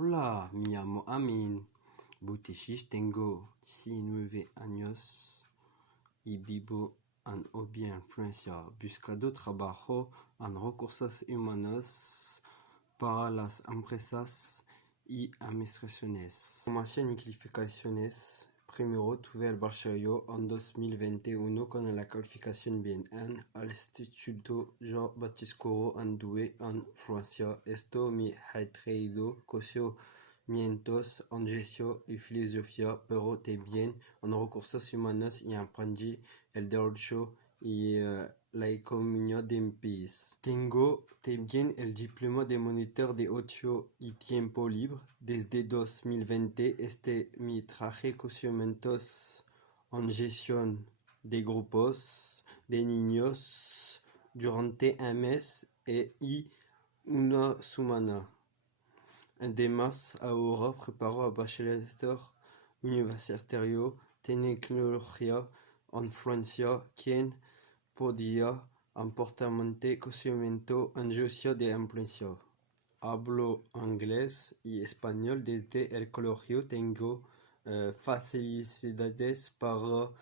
Hola, me llamo Amin. Butichis tengo 19 años y vivo en hobby influencia, buscando trabajo en recursos humanos para las empresas y administraciones. Formación y calificaciones. Primero tuve el bachillerato en 2021 con la calificación bien en el Instituto Jean-Baptiste Corot en Douai, en Francia. Esto me ha traído conocimientos en gestión y filosofía, pero también en recursos humanos y aprendí el derecho y la economía de mi país. Tengo también el diploma de monitor de ocio y tiempo libre. Desde 2020 me traje conocimientos en gestión de grupos de niños durante un mes y una semana. Además, ahora preparo el bachillerato universitario de tecnología en Francia, quien podía aportarme conocimiento en gestión de empresa. Hablo inglés y español desde el colegio. Tengo facilidades para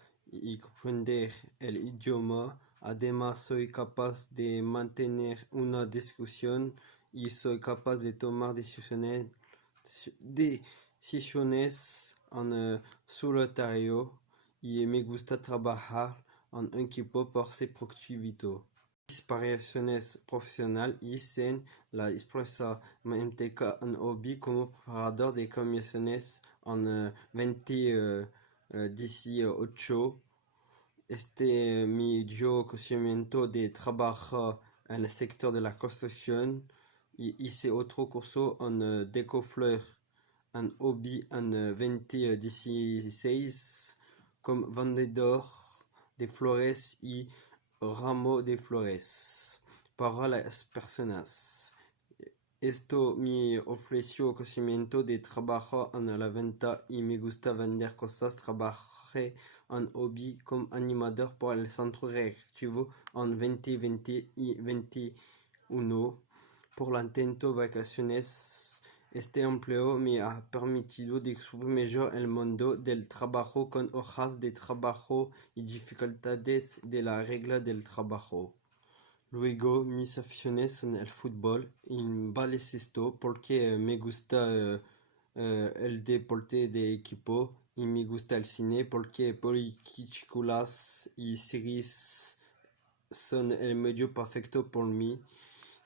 comprender el idioma. Además, soy capaz de mantener una discusión y soy capaz de tomar decisiones en solitario, y me gusta trabajar en equipo por ser productivo. Mis aspiraciones profesionales en la empresa manteca en hobby como preparador de camiones en 2018. Me dio conocimiento de trabajar en el sector de la construcción y hice otro curso en Decofleur en hobby en 2016 como vendedor de flores y ramo de flores para las personas. Esto me ofreció conocimiento de trabajo en la venta y me gusta vender cosas. Trabajé en hobby como animador por el centro recreativo en 2020 y 2021. Por lo tanto, vacaciones. Este empleo me ha permitido descubrir mejor el mundo del trabajo con hojas de trabajo y dificultades de la regla del trabajo. Luego, mis aficiones son el fútbol y el baloncesto porque me gusta el deporte de equipo, y me gusta el cine porque películas y series son el medio perfecto por mí.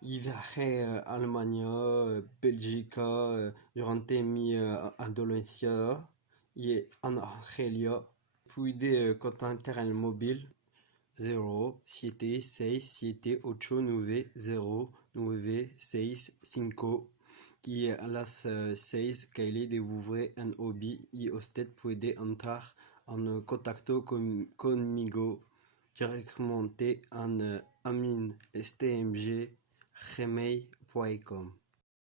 Y viajé a Alemania, Bélgica durante mi adolescencia y en Argelia. Pude contactar el móvil 0767890965 y a las 6 que le devolveré en hobby, y usted puede entrar en contacto conmigo directamente en aminstmg@gmail.com.